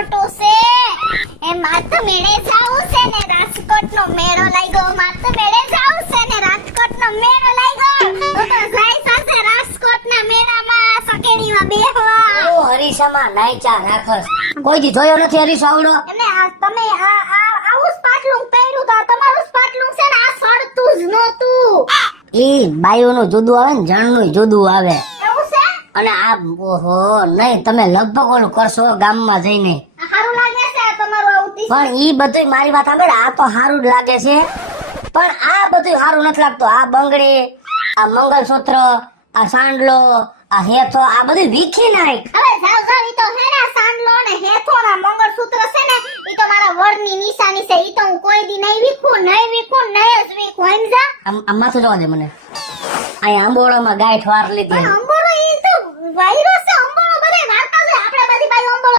મોટો છે. એ માત મેળે જાવું છે ને રાજકોટ નો મેળો લાગ્યો. માત મેળે જાવું છે ને રાજકોટ નો મેળો લાગ્યો. તો તો જાય સાથે રાજકોટ ના મેળામાં સકેડીમાં બેહવા. ઓ હરીસામાં નાઈચા રાખસ કોઈ દી જોયો નથી હરીસો આવડો? એટલે આ તમે આ આ આવું જ પાટલું પહેર્યું તો તમારું જ પાટલું છે ને? આ સડતું જ નહોતું. ઈ બાયુનું જુદું આવે ને જણનું જુદું આવે. અને આ ઓહો નહીં તમે લગભગ ઓલું કરશો ગામમાં જઈને આ સારું લાગે છે આ તમારું આવું ટી- પણ ઈ બધું મારી વાત સાંભળે આ તો સારું જ લાગે છે. પણ આ બધું સારું નથી લાગતું. આ બંગડી આ મંગળસૂત્ર આ સાંડલો આ હેથો આ બધું વીખી નાખ. હવે જાવ જાવ ઈ તો હેરા સાંડલો ને હેથોડા મંગળસૂત્ર છે ને ઈ તો મારા વરની નિશાની છે. ઈ તો હું કોઈ દી નહીં વીખું નહીં વીખું નહીં જ વીખું. એમ જા. આમ માથું જવા દે મને. અહીંયા આંબોળામાં ગાય વાર લીધી. પણ